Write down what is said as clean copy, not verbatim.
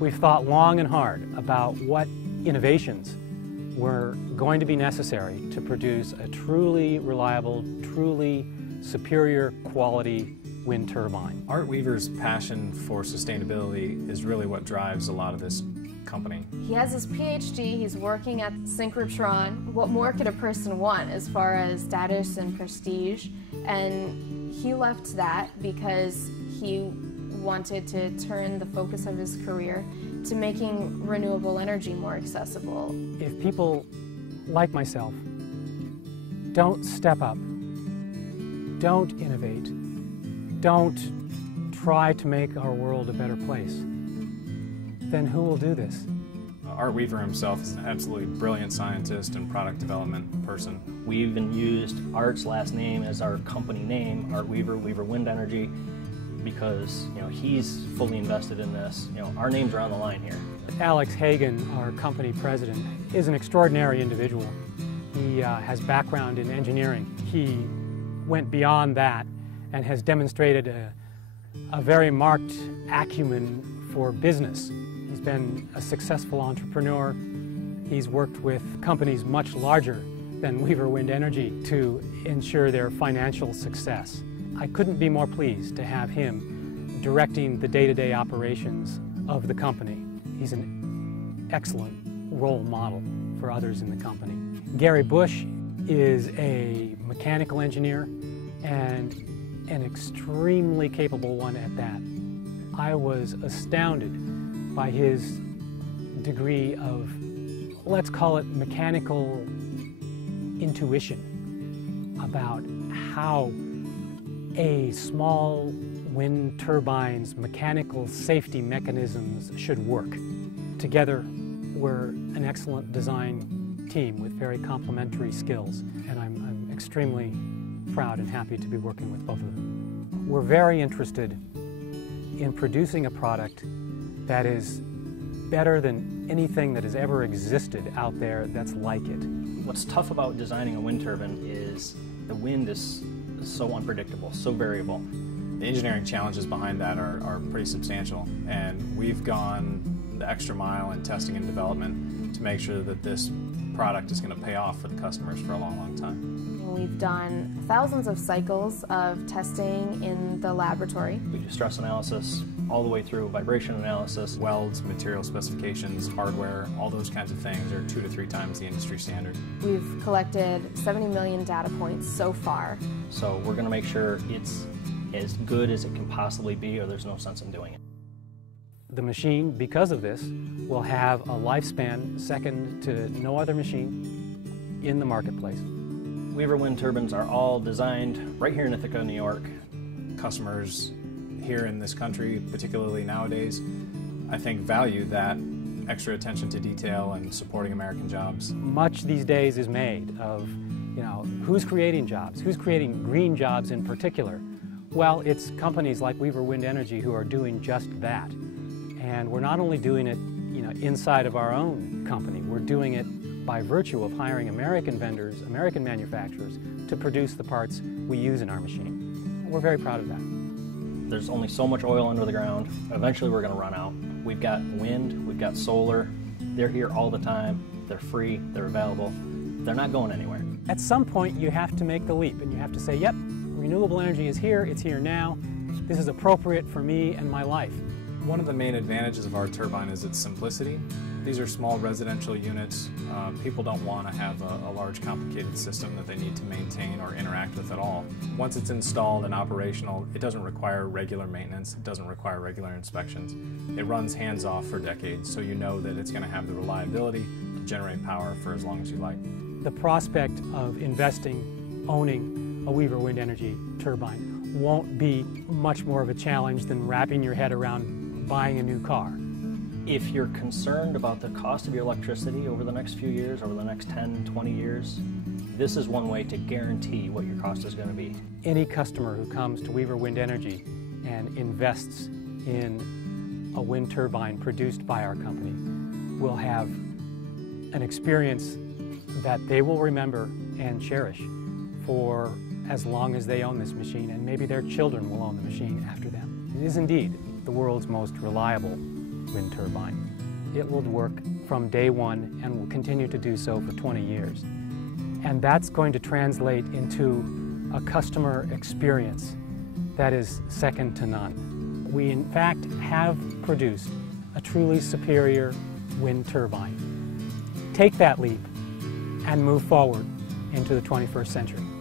We've thought long and hard about what innovations were going to be necessary to produce a truly reliable, truly superior quality wind turbine. Art Weaver's passion for sustainability is really what drives a lot of this company. He has his PhD, he's working at synchrotron. What more could a person want as far as status and prestige? And he left that because he wanted to turn the focus of his career to making renewable energy more accessible. If people like myself don't step up, don't innovate, don't try to make our world a better place, then who will do this? Art Weaver himself is an absolutely brilliant scientist and product development person. We even used Art's last name as our company name, Art Weaver, Weaver Wind Energy, because he's fully invested in this. Our names are on the line here. Alex Hagan, our company president, is an extraordinary individual. He has background in engineering. He went beyond that and has demonstrated a very marked acumen for business. He's been a successful entrepreneur. He's worked with companies much larger than Weaver Wind Energy to ensure their financial success. I couldn't be more pleased to have him directing the day-to-day operations of the company. He's an excellent role model for others in the company. Gary Bush is a mechanical engineer and an extremely capable one at that. I was astounded by his degree of, let's call it mechanical intuition about how a small wind turbine's mechanical safety mechanisms should work. Together, we're an excellent design team with very complementary skills, and I'm extremely proud and happy to be working with both of them. We're very interested in producing a product that is better than anything that has ever existed out there that's like it. What's tough about designing a wind turbine is the wind is so unpredictable, so variable. The engineering challenges behind that are pretty substantial, and we've gone the extra mile in testing and development to make sure that this product is going to pay off for the customers for a long, long time. We've done thousands of cycles of testing in the laboratory. We do stress analysis all the way through vibration analysis. Welds, material specifications, hardware, all those kinds of things are 2 to 3 times the industry standard. We've collected 70 million data points so far. So we're going to make sure it's as good as it can possibly be, or there's no sense in doing it. The machine, because of this, will have a lifespan second to no other machine in the marketplace. Weaver wind turbines are all designed right here in Ithaca, New York. Customers here in this country, particularly nowadays, I think value that extra attention to detail and supporting American jobs. Much these days is made of, who's creating jobs? Who's creating green jobs in particular? Well, it's companies like Weaver Wind Energy who are doing just that. And we're not only doing it, inside of our own company, we're doing it by virtue of hiring American vendors, American manufacturers, to produce the parts we use in our machine. We're very proud of that. There's only so much oil under the ground. Eventually we're going to run out. We've got wind, we've got solar. They're here all the time. They're free, they're available. They're not going anywhere. At some point you have to make the leap and you have to say, yep, renewable energy is here, it's here now. This is appropriate for me and my life. One of the main advantages of our turbine is its simplicity. These are small residential units. People don't want to have a large complicated system that they need to maintain or interact with at all. Once it's installed and operational, it doesn't require regular maintenance, it doesn't require regular inspections. It runs hands-off for decades, so you know that it's going to have the reliability to generate power for as long as you like. The prospect of investing, owning a Weaver Wind Energy turbine won't be much more of a challenge than wrapping your head around buying a new car. If you're concerned about the cost of your electricity over the next few years, over the next 10, 20 years, this is one way to guarantee what your cost is going to be. Any customer who comes to Weaver Wind Energy and invests in a wind turbine produced by our company will have an experience that they will remember and cherish for as long as they own this machine, and maybe their children will own the machine after them. It is indeed the world's most reliable wind turbine. It will work from day one and will continue to do so for 20 years. And that's going to translate into a customer experience that is second to none. We in fact have produced a truly superior wind turbine. Take that leap and move forward into the 21st century.